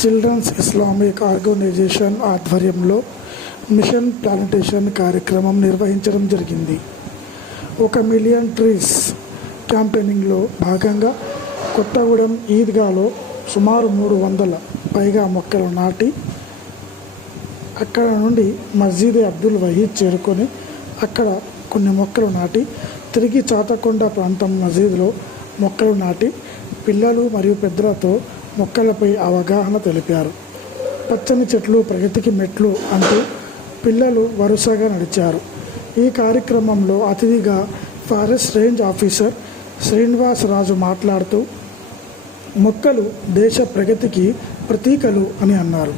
Children's Islamic organisation ఆధ్వర్యంలో machine plantation కార్యక్రమం నిర్వహించడం జరిగింది. 1 మిలియన్ ట్రీస్ క్యాంపెయినింగ్లో భాగంగా కొత్తగూడెం ఈద్గాలో సుమారు 300 పైగా మొక్కలు నాటి అక్కడ నుండి మస్జిద్ అబ్దుల్ వహీద్ చేరుకొని అక్కడ కొన్ని మొక్కలు నాటి తిరిగి చాతకొండ ప్రాంతం మసీదులో మొక్కలు నాటి పిల్లలు మరియు పెద్దలతో మొక్కలపై అవగాహన తెలిపారు. పచ్చని చెట్లు ప్రగతికి మెట్లు అంటూ పిల్లలు వరుసగా నడిచారు. ఈ కార్యక్రమంలో అతిథిగా ఫారెస్ట్ రేంజ్ ఆఫీసర్ శ్రీనివాస్ రాజు మాట్లాడుతూ మొక్కలు దేశ ప్రగతికి ప్రతీకలు అని అన్నారు.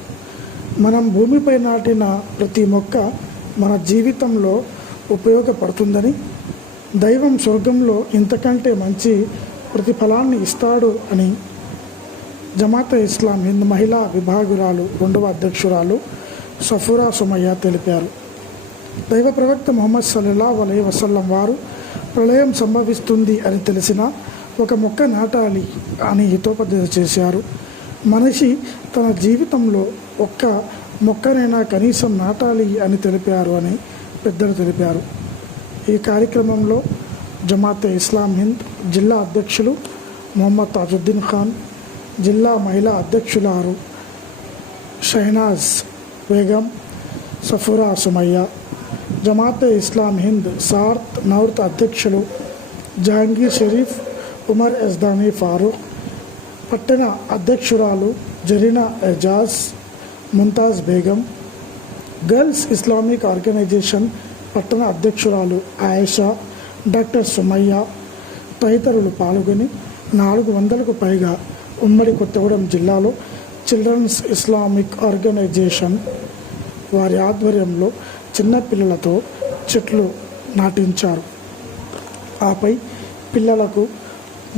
మనం భూమిపై నాటిన ప్రతి మొక్క మన జీవితంలో ఉపయోగపడుతుందని, దైవం స్వర్గంలో ఇంతకంటే మంచి ప్రతిఫలాన్ని ఇస్తాడు అని జమాతే ఇస్లాం హింద్ మహిళా విభాగురాలు 2వ అధ్యక్షురాలు సఫూరా సుమయ్య తెలిపారు. దైవ ప్రవక్త ముహమ్మద్ సల్లల్లాహు అలైహి వసల్లం వారు ప్రళయం సంభవిస్తుంది అని తెలిసినా ఒక మొక్క నాటాలి అని హితోపదేశం చేశారు. మనిషి తన జీవితంలో ఒక్క మొక్కనైనా కనీసం నాటాలి అని తెలిపారు అని పెద్దలు తెలిపారు. ఈ కార్యక్రమంలో జమాతే ఇస్లాం హింద్ జిల్లా అధ్యక్షులు మొహమ్మద్ తాజుద్దీన్ ఖాన్, జిల్లా మహిళా అధ్యక్షులారు షహనాజ్ బేగం, సఫూరా సుమయ్య, జమాతే ఇస్లాం హింద్ సార్త్ నార్త్ అధ్యక్షులు జహాంగీర్ షరీఫ్, ఉమర్ ఎస్దానీ ఫారూక్, పట్టణ అధ్యక్షురాలు Zarina Ejaz, Mumtaz Begum, girls Islamic organisation పట్టణ అధ్యక్షురాలు ఆయేషా, డాక్టర్ సుమయ్య తదితరులు పాల్గొని 400కు పైగా ఉమ్మడి కొత్తగూడెం జిల్లాలో చిల్డ్రన్స్ ఇస్లామిక్ ఆర్గనైజేషన్ వారి ఆధ్వర్యంలో చిన్నపిల్లలతో చెట్లు నాటించారు. ఆపై పిల్లలకు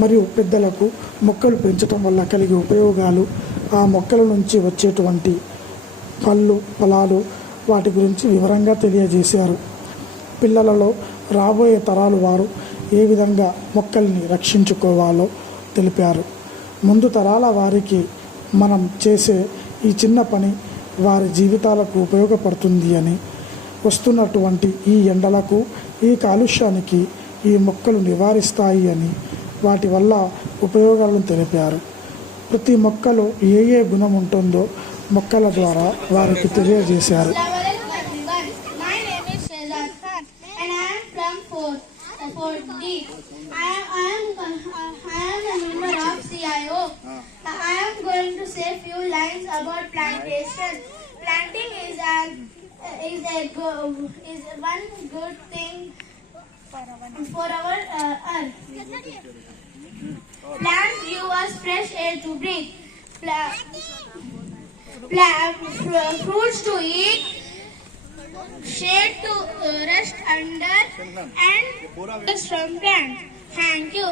మరియు పెద్దలకు మొక్కలు పెంచడం వల్ల కలిగే ఉపయోగాలు, ఆ మొక్కల నుంచి వచ్చేటువంటి పళ్ళు ఫలాలు వాటి గురించి వివరంగా తెలియజేశారు. పిల్లలలో రాబోయే తరాలు వారు ఏ విధంగా మొక్కల్ని రక్షించుకోవాలో తెలిపారు. ముందు తరాల వారికి మనం చేసే ఈ చిన్న పని వారి జీవితాలకు ఉపయోగపడుతుంది అని, వస్తున్నటువంటి ఈ ఎండలకు ఈ కాలుష్యానికి ఈ మొక్కలు నివారిస్తాయి అని, వాటి వల్ల ఉపయోగాలను తెలిపారు. ప్రతి మొక్కలో ఏ గుణం ఉంటుందో మొక్కల ద్వారా వారికి తెలియజేశారు. I am going to say few lines about plantation. Planting is one good thing for our earth. Plants give us fresh air to breathe, fruits to eat, shade to rest under, and just from plants. Thank you.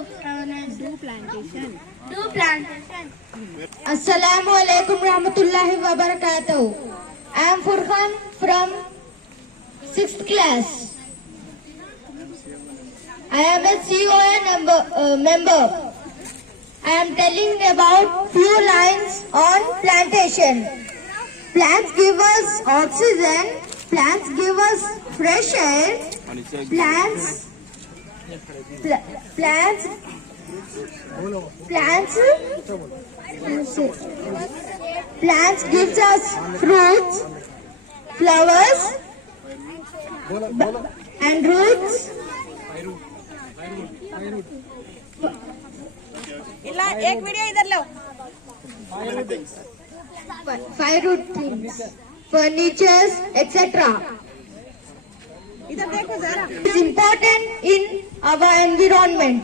Do plantation. Assalamu alaikum rahmatullahi wa barakatuh. I am Furqan from 6th class. I am a COA member. I am telling about few lines on plantation. Plants give us oxygen. Plants give us fresh air. Plants gives us fruits, flowers, and roots. इला एक video इधर लो. 5 root things, furnitures, etc. इधर देखो जरा. It's important in our environment.